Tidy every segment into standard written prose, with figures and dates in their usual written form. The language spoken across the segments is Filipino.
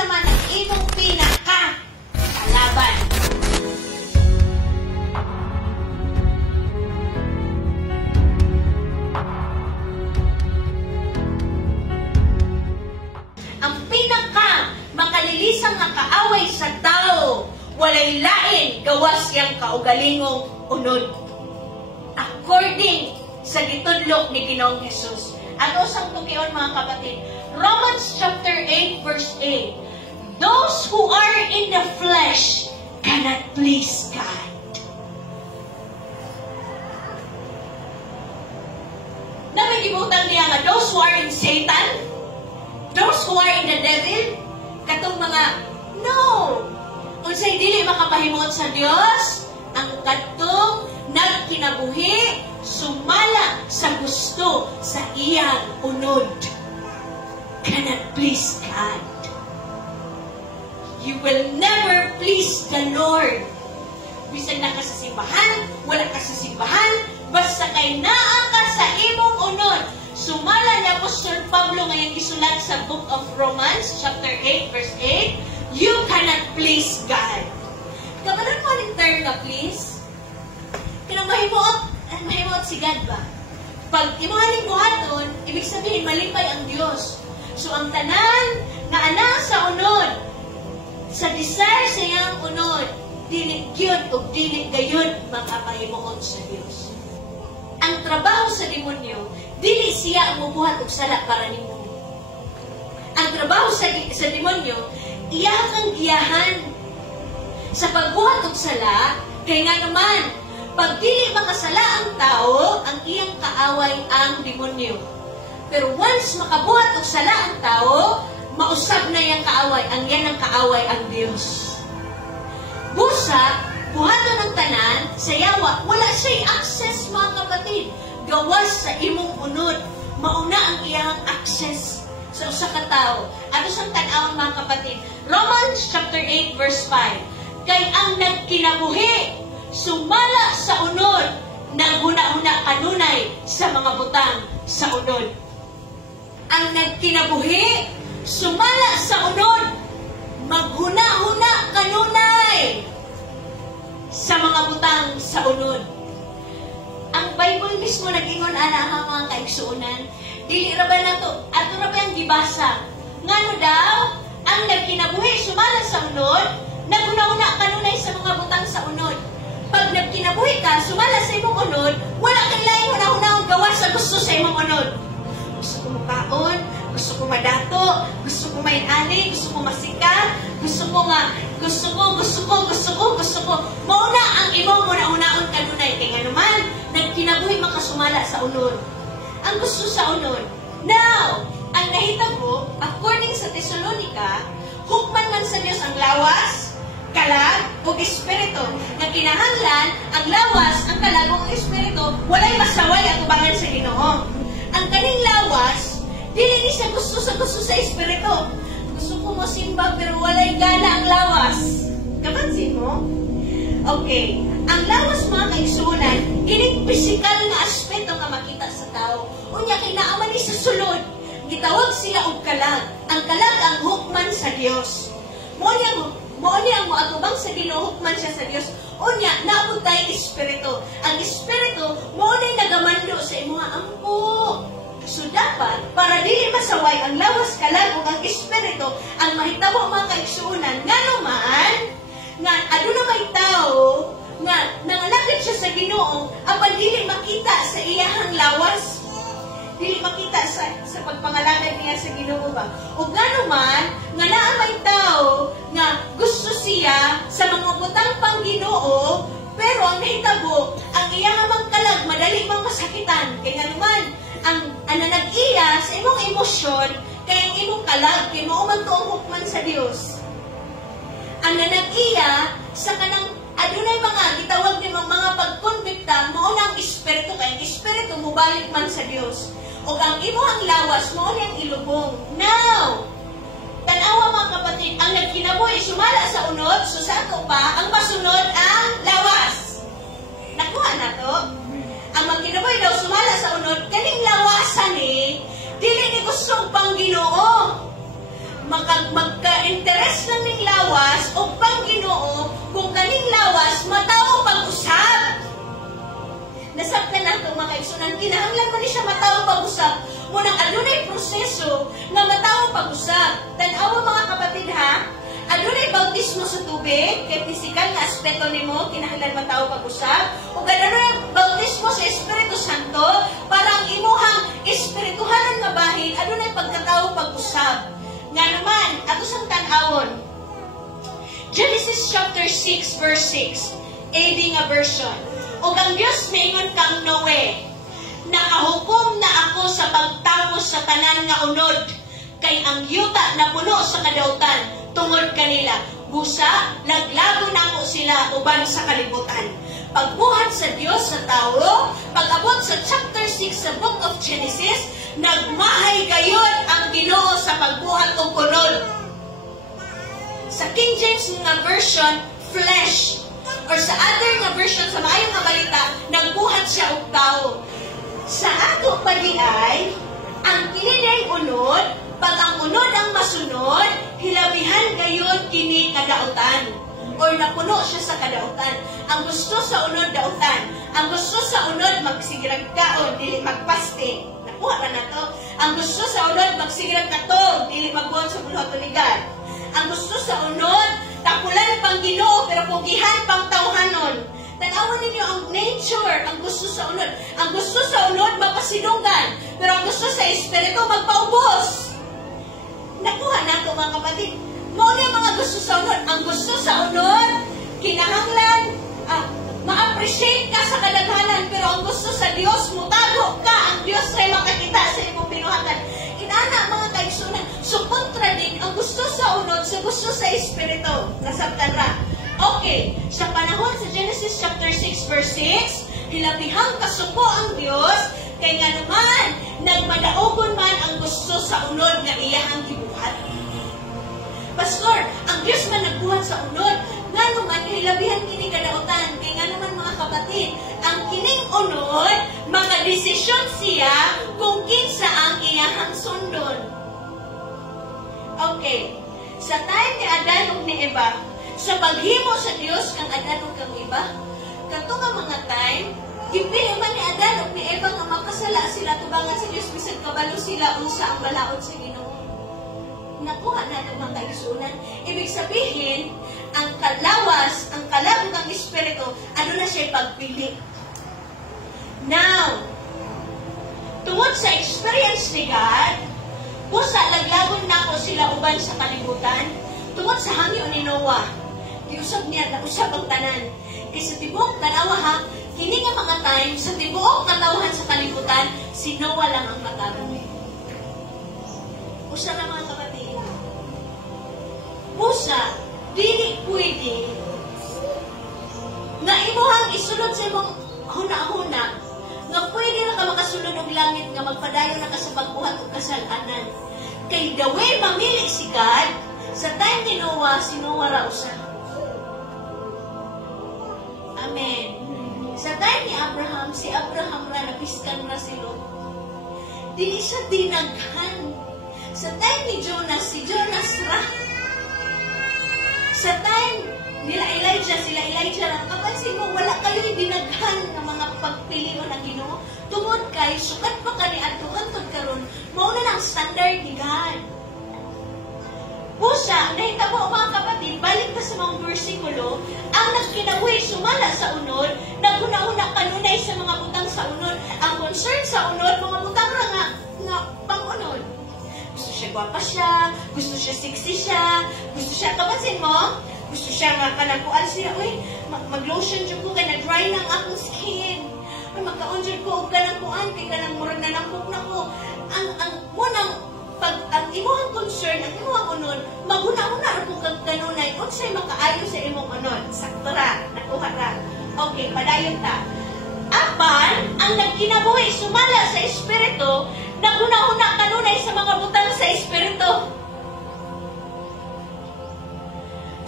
kinsa man ang imong pinaka-kalaban. Ang pinaka-makalilisang nga kaaway sa tao, walay lain gawas yang kaugalingong unod. According sa gitudlo ni Ginoong Jesus. Ano sang tukion mga kapatid? Romans chapter 8 verse 8. Those who are in the flesh cannot please God. Namigibutang niya nga, those who are in Satan, those who are in the devil, katong mga, no! Unsay dili makapahimot sa Dios, ang katong nagkinabuhi, sumala sa gusto sa iyang unod. Cannot please God. You will never please the Lord. Bisan na ka sa simbahan, wala ka sa simbahan, basta kay naa ka sa imong unod. Sumala ni Apostol Pablo ngayong gisulat sa Book of Romans, chapter 8, verse 8, you cannot please God. Kabalan mo ang term na please? Kinamahimot si God ba? Pag imuhaling buhaton, ibig sabihin malipay ang Diyos. So ang tanan na ana sa unod, sa desire sa iyang unod, dili gyud o dili gayud makapahimuot sa Dios. Ang trabaho sa demonyo, dili siya ang mubuhat og sala para nimo. Ang trabaho sa demonyo, iya kang giyahan sa pagbuhat og sala, kay nga naman pag dili makasala ang tao, ang iyang kaaway ang demonyo. Pero once makabuhat og sala ang tao, mausab na iyang kaaway. Ang yan ang kaaway ang Dios. Busa, buhaton ng tanan, sa yawa, wala siya'y access mga kapatid. Gawas sa imong unod, mauna ang iyang access sa usa ka tao. Ato sang tan-awon mga kapatid. Romans chapter 8 verse 5. Kay ang nagkinabuhi, sumala sa unod, naghuna-huna kanunay sa mga butang sa unod. Ang nagkinabuhi, sumala sa unod, maghuna-huna kanunay sa mga butang sa unod. Ang Bible mismo nag-ingon ana mga kaigsuonan, dili ra ba nato, ato ra ba ang gibasa? Ngano daw, ang nagkinabuhi, sumala sa unod, naghuna-huna kanunay sa mga butang sa unod. Pag nagkinabuhi ka, sumala sa imong unod, wala kang laing hunahunahon gawas sa gusto sa imong unod. Gusto ko makaon, gusto ko madato, gusto ko mainani, gusto ko masika, gusto ko. Mauna ang imong una-unaon kanunay. Kaya nga naman, nagkinabuhi makasumala sa unod. Ang gusto sa unod. Now, ang nahitabo, according sa Thessalonica, hukman man sa Diyos ang lawas, kalag o espiritu. Nga kinahanglan, ang lawas, ang kalag o espiritu, walay masaway at ubangan sa Ginoo. Ang kaning lawas, dili ni siya gusto sa espiritu. Gusto ko mo simba pero walay gana ang lawas. Kapansin mo? Okay. Ang lawas mga kaigsuonan, kining pisikal na aspeto nga makita sa tao. Unya kay naaman ni sa sulod. Gitawag sila og kalag. Ang kalag ang hukman sa Dios. Mo ang moatubang sa Ginoo, hukman siya sa Dios. Unya, naabot tayo espiritu. Ang espiritu, mo na'y nagamando sa imuha ampo. So dapat, para dili masaway ang lawas, kalag o ang espiritu, ang mahitabo mga kaigsuonan, nga naman, nga aduna may tao, nga nangalakit siya sa Ginoo, apan dili makita sa iyahang lawas. Dili makita sa pagpangalangan niya sa Ginoo ba? O nga naman, nga naa may tao, nga gusto siya sa mga butang pang Ginoo, pero ang nahitabo, ang iyahang kalag, madali mang masakitan. Kaya naman, ang nanag-iya sa imong emosyon, kaya ang imong kalag, kaya mo man to ang hukman sa Dios. Ang nanag-iya sa kanang adunay mga gitawag ni mga pagkonbikta, mo ang espiritu, kaya ang espiritu mo balik man sa Dios. O ang imo ang lawas, mo ang ilubong. Now, tanawa mga kapatid, ang nagkinabuhi, sumala sa unod, so sa ato pa, ang masunod ang lawas. Nakuha na to? Ang magkinabuhi daw, sumala sa unod, kaning lawasan dili ni gusto pang Ginoo. magka-interes lang ning lawas o pang Ginoo kung kaning lawas mataw pag-usab. Nasabtan na ito mga kaigsunan, kinahanglan man ni siya mataw pag-usab. Munang adunay proseso nga mataw pag-usab. Tanawa mga kapatid ha, adunay bautismo sa tubig, kay pisikal nga aspeto nimo kinahanglan mataw pag-usab, o adunay bautismo sa Espiritu Santo para ang imuhang espirituhanan nga bahin adunay pagkatawo pag-usab. Nga naman, ato sang tan-awon. Genesis chapter 6 verse 6, AD nga version. O ang Diyos maingon kang Noe, nakahukom na ako sa pagtapos sa tanan nga unod, kay ang yuta na puno sa kadautan, tungod kanila, busa, laglago na ako sila uban sa kalibutan. Pagbuhat sa Diyos sa tao, pag-abot sa chapter 6 sa book of Genesis, nagmahay gayon ang Ginoo sa pagbuhat o kunod. Sa King James nga version, flesh. Or sa other nga version, sa maayong nga balita, nagbuhat siya og tao. Sa ato pag-iay, ang kiniday unod, pag ang unod ang masunod, hilabihan gayon kini kadautan. Or napuno siya sa kadautan. Ang gusto sa unod, dautan. Ang gusto sa unod, magsigirag kaon, dili magpaste. Nakuha na to. Ang gusto sa unod, magsigirag katog, dili magbuhat sa bulo tuligan. Ang gusto sa unod, takulan pang Ginoo, pero pugihan pang tawhanon. Tanawan ninyo ang nature, ang gusto sa unod. Ang gusto sa unod, mapasinungan. Pero ang gusto sa espiritu, magpaubos. Nakuha na ito mga kapatid. Muna yung mga gusto sa unod. Ang gusto sa unod, kinahanglan, ma-appreciate ka sa kadaghanan, pero ang gusto sa Diyos, mutago ka. Ang Diyos ay makakita sa iyong pinuhatan. Inana mga kaigsunan, so contradict ang gusto sa unod sa gusto sa espiritu. Nasabtan ra. Okay, sa panahon sa Genesis chapter 6 verse 6, hilabihang kasuko ang Diyos, kay nga naman, nagmadaogon man ang gusto sa unod nga iyahang gibuhat. Pastor, ang Diyos man nagbuhat sa unod, nga naman, hilabihan kini kadautan, kay nga naman mga kapatid, ang kining unod, makadesisyon siya kung kinsa ang iyahang sundon. Okay, sa time ni Adan ug ni Eva, sa paghimo sa Dios kang Adan ug kang Eva, kadto nga mga time, gipili man ni Adan ug ni Eva nga makasala sila tubangan sa Dios bisan kabalo sila unsa ang balaod sa Ginoo. Nakuha na ito mga kaigsunan. Ibig sabihin, ang kalawas, ang kalabog ng espiritu, ano na siya pagpili. Now, tungod sa experience ni God, busa laglagon na ko sila uban sa kalibutan, tungod sa hangyo ni Noah, giusab niya, nausab ang tanan. Kasi sa tibok, tanawa ha, kini nga mga time, sa tibok katawhan sa kalibutan, si Noah lang ang matarong. Usa na mga kapatid. Usa, dili pwede nga imuhang isulod sa imong huna-huna nga pwede na ka makasulod og langit nga magpadayon na ka sa pagbuhat og kasalanan. Kay the way mamili si God, sa time ni Noah, si Noah ra usa. Amen. Sa time ni Abraham, si Abraham ra napiskan ra si Lot. Dili siya dinaghan. Sa time ni Jonas, si Jonas ra. Sa time nila Elijah, sila Elijah lang, kapansin mo, wala kayo dinaghan ng mga pagpilion ng Ginoo. Tungod kay, sukat pa ka ni Adto-antod karon, mauna ng standard ni God. Pusa, nahitabo mga kapatid, balik ka sa mga versikulo, ang nagkinabuhi sumala sa unod, naguna-una kanunay sa mga butang sa unod. Ang concern sa unod, mga butang nga pang-unod. Gusto siya gwapa siya, gusto siya sexy siya, gusto siya, kapansin mo? Gusto siya nga kanakuan siya, uy, mag-lotion dyan ko, kaya na-dry ng akong skin. Uy, magka-on dyan ko, huwag ka ng kuan, kaya ka nang murag na nangkok na ko. Ang imuhang concern, ang imuhang unod, maguna-una kung kanunay, kung siya'y makaayo sa imong unod. Sakto ra, nakuha ra. Okay, padayon ta. Apan, ang nagkinabuhi, sumala sa espiritu, naguna-una kanunay sa mga butang sa espiritu.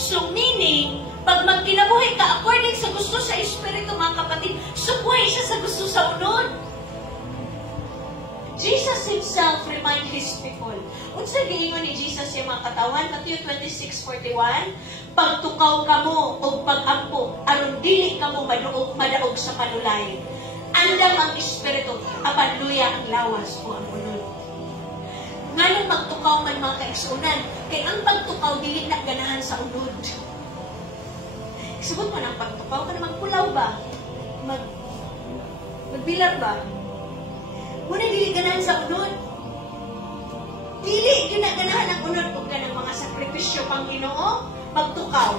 So meaning, pag magkinabuhi ka according sa gusto sa espiritu, mga kapatid, subuhay siya sa gusto sa unod. Jesus himself remind his people. Unsa giingon ni Jesus sa mga katawan? Matthew 26:41, pagtukaw kamo o pagampo, aron dili kamo madaog sa panulay. Andam ang espiritu, apan luya ang lawas o ang unod. Nganong magtukaw man mga kaigsunan, kay ang pagtukaw dili na ganahan sa unod. Sabot man ang pagtukaw, ka namang kulaw ba? Magbilar ba? Muna dili ganahan sa unod. Dili yun na ganahan ang unod kung ganang mga sakripisyo pang Ginoo. Pagtukaw.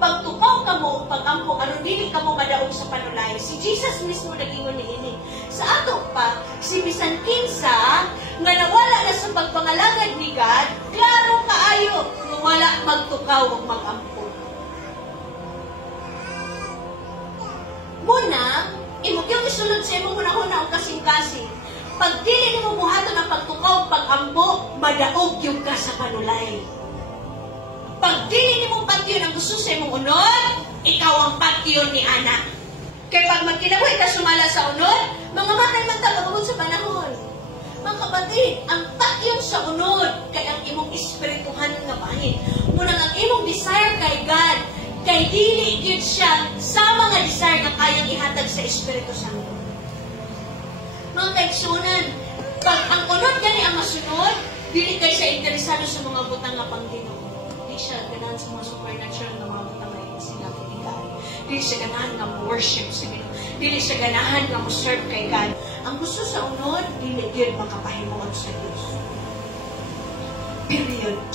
Pagtukaw kamo, pagampo, aron dili kamo madaog sa panulay. Si Jesus mismo nagingon niini. Sa ato pa, si bisan kinsa nga nawala na sa pagpangalagad ni God, klaro kaayo nga wala magtukaw o magampo. Muna, imo yung isulod sa imong hunahuna o kasing-kasing. Pag dili mo buhaton ang pagtukaw, pag-ambo, madaog yung ka sa panulay. Pag dili mo patyon ang gusto sa imong unod, ikaw ang patyon ni anak. Kaya pag magkinabuhi ka sumala sa unod, mga matay man tagabagod sa panahon. Mga kapatid, ang patyon sa unod, kay ang imong espirituhan nga bahin. Muna ang imong desire kay God, kay dili yun siya sa mga desire na kayang ihatag sa Espiritu Santo. Mga kaigsunan, pag ang unod gani ang masunod, dili kayo siya interesado sa mga butang nga pangginoo. Dili siya ganahan sa mga supernatural na mga butang nga sinapitigay. Dili siya ganahan nga worship sa Ginoo. Dili siya ganahan nga mo-serve kay God. Ang gusto sa unod, dili yun makapahimuon sa Diyos. Period.